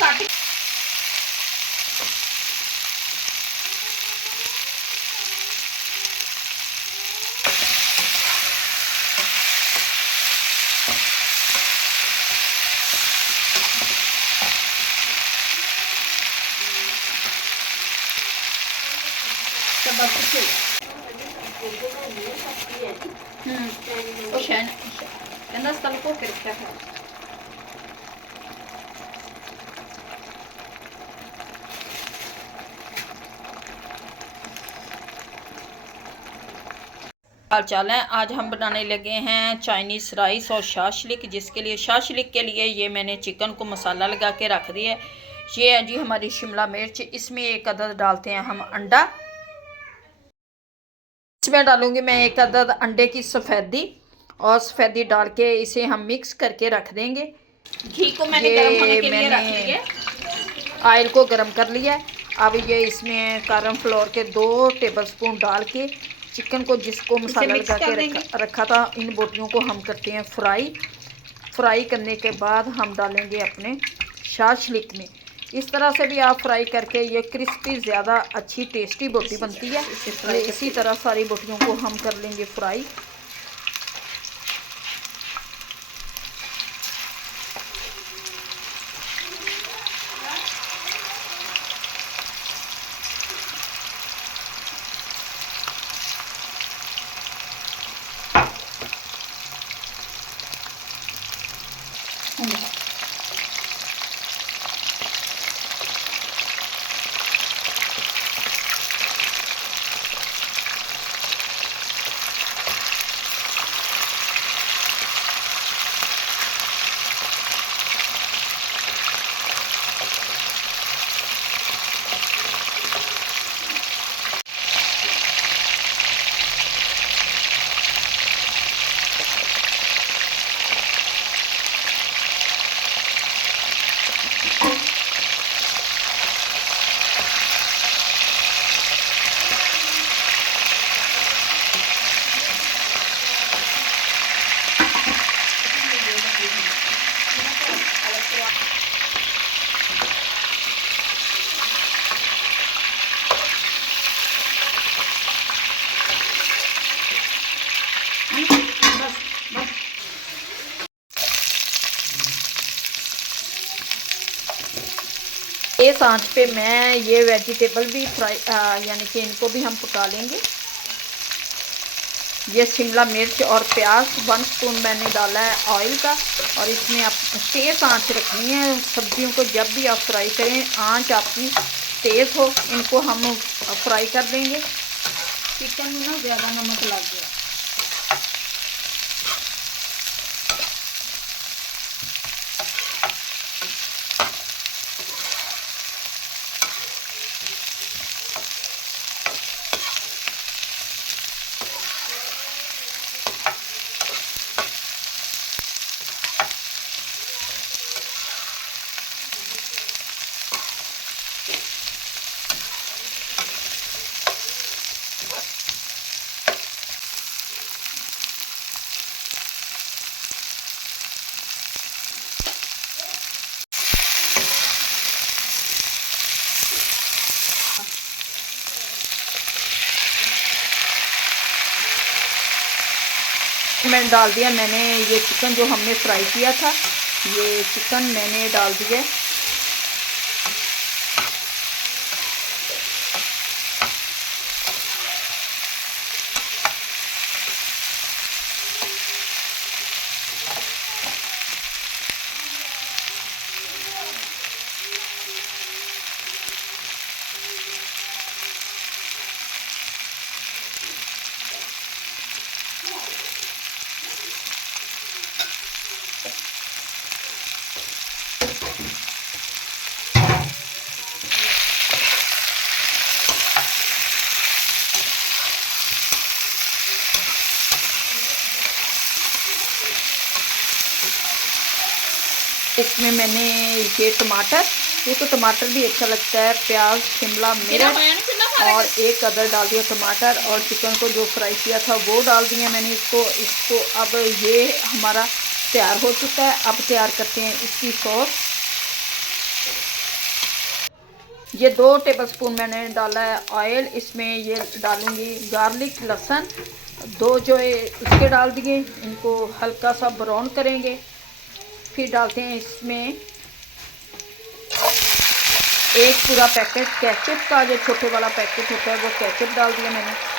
काट ਕਹਿੰਦਾ ਸਤਲ ਕੋ ਕੇ ਰੱਖਿਆ ਹੈ। हाल चाल है। आज हम बनाने लगे हैं चाइनीज़ राइस और शाशलिक, जिसके लिए शाशलिक के लिए ये मैंने चिकन को मसाला लगा के रख दिया है। ये है जी हमारी शिमला मिर्च, इसमें एक अदद डालते हैं हम अंडा। इसमें डालूंगी मैं एक अदद अंडे की सफ़ेदी, और सफ़ेदी डाल के इसे हम मिक्स करके रख देंगे। घी को मैंने गर्म होने के लिए रख लिया, ऑयल को गर्म कर लिया। अब ये इसमें कॉर्नफ्लोर के 2 टेबलस्पून डाल के चिकन को, जिसको मसाला लगा के रखा था, इन बोटियों को हम करते हैं फ्राई करने के बाद हम डालेंगे अपने शाशलिक में। इस तरह से भी आप फ्राई करके ये क्रिस्पी ज़्यादा अच्छी टेस्टी बोटी बनती है। इसी तरह सारी बोटियों को हम कर लेंगे फ्राई। इस आंच पे मैं ये वेजिटेबल भी फ्राई यानी कि इनको भी हम पका लेंगे। ये शिमला मिर्च और प्याज 1 स्पून मैंने डाला है ऑयल का, और इसमें आप तेज़ आंच रखनी है सब्जियों को। जब भी आप फ्राई करें आंच आपकी तेज़ हो। इनको हम फ्राई कर देंगे। चिकन में ना ज़्यादा नमक लग गया। मैंने डाल दिया, मैंने ये चिकन जो हमने फ्राई किया था, ये चिकन मैंने डाल दिया। इसमें मैंने ये टमाटर, ये तो टमाटर भी अच्छा लगता है, प्याज, शिमला मिर्च और एक अदर डाल दिया टमाटर, और चिकन को जो फ्राई किया था वो डाल दिया मैंने इसको। अब ये हमारा तैयार हो चुका है। अब तैयार करते हैं इसकी सॉस। ये 2 टेबलस्पून मैंने डाला है ऑयल। इसमें ये डालूंगी गार्लिक, लहसुन 2 जो है उसके डाल दिए। इनको हल्का सा ब्राउन करेंगे। फिर डालते हैं इसमें एक पूरा पैकेट केचप का, जो छोटे वाला पैकेट होता है वो केचप डाल दिया मैंने।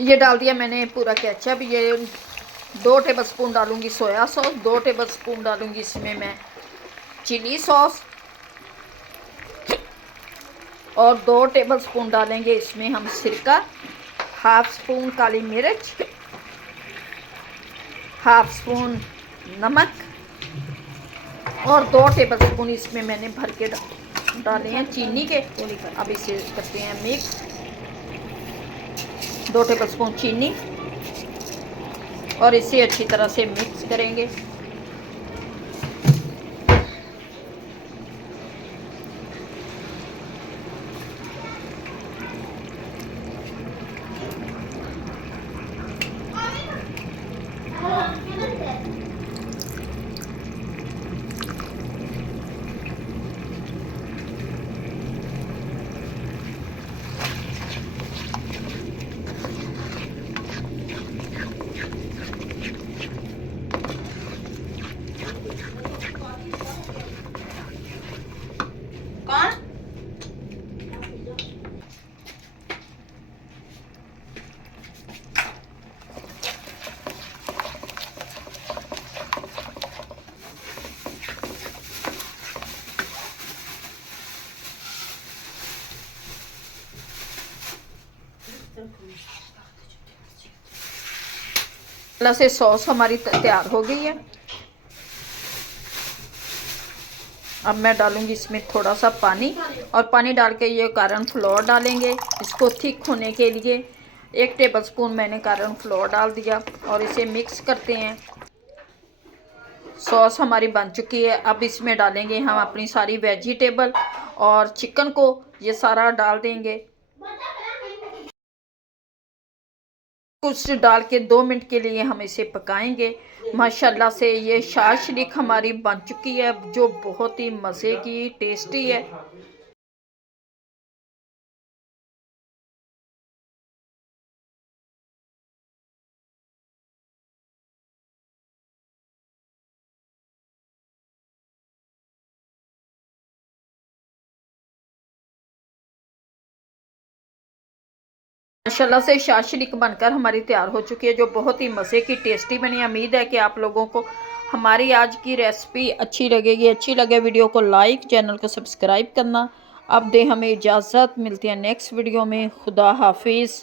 ये डाल दिया मैंने पूरा केचप। ये 2 टेबलस्पून डालूंगी सोया सॉस, 2 टेबलस्पून डालूंगी इसमें मैं चिली सॉस, और 2 टेबलस्पून डालेंगे इसमें हम सिरका, हाफ स्पून काली मिर्च, हाफ स्पून नमक, और 2 टेबलस्पून इसमें मैंने भर के डाले हैं चीनी के। अब इसे करते हैं मिक्स। 2 टेबलस्पून चीनी, और इसे अच्छी तरह से मिक्स करेंगे। से सॉस हमारी तैयार हो गई है। अब मैं डालूंगी इसमें थोड़ा सा पानी, और पानी डाल के ये कारण फ्लोर डालेंगे इसको थिक होने के लिए। 1 टेबलस्पून मैंने कारण फ्लोर डाल दिया, और इसे मिक्स करते हैं। सॉस हमारी बन चुकी है। अब इसमें डालेंगे हम अपनी सारी वेजिटेबल और चिकन को, ये सारा डाल देंगे। कुछ डाल के 2 मिनट के लिए हम इसे पकाएंगे। माशाल्लाह से ये शाशलिक हमारी बन चुकी है, जो बहुत ही मज़े की टेस्टी है। माशाल्लाह से शाशलिक बनकर हमारी तैयार हो चुकी है, जो बहुत ही मज़े की टेस्टी बनी। उम्मीद है कि आप लोगों को हमारी आज की रेसिपी अच्छी लगेगी। अच्छी लगे वीडियो को लाइक, चैनल को सब्सक्राइब करना। अब दे हमें इजाज़त, मिलती है नेक्स्ट वीडियो में। खुदा हाफिज़।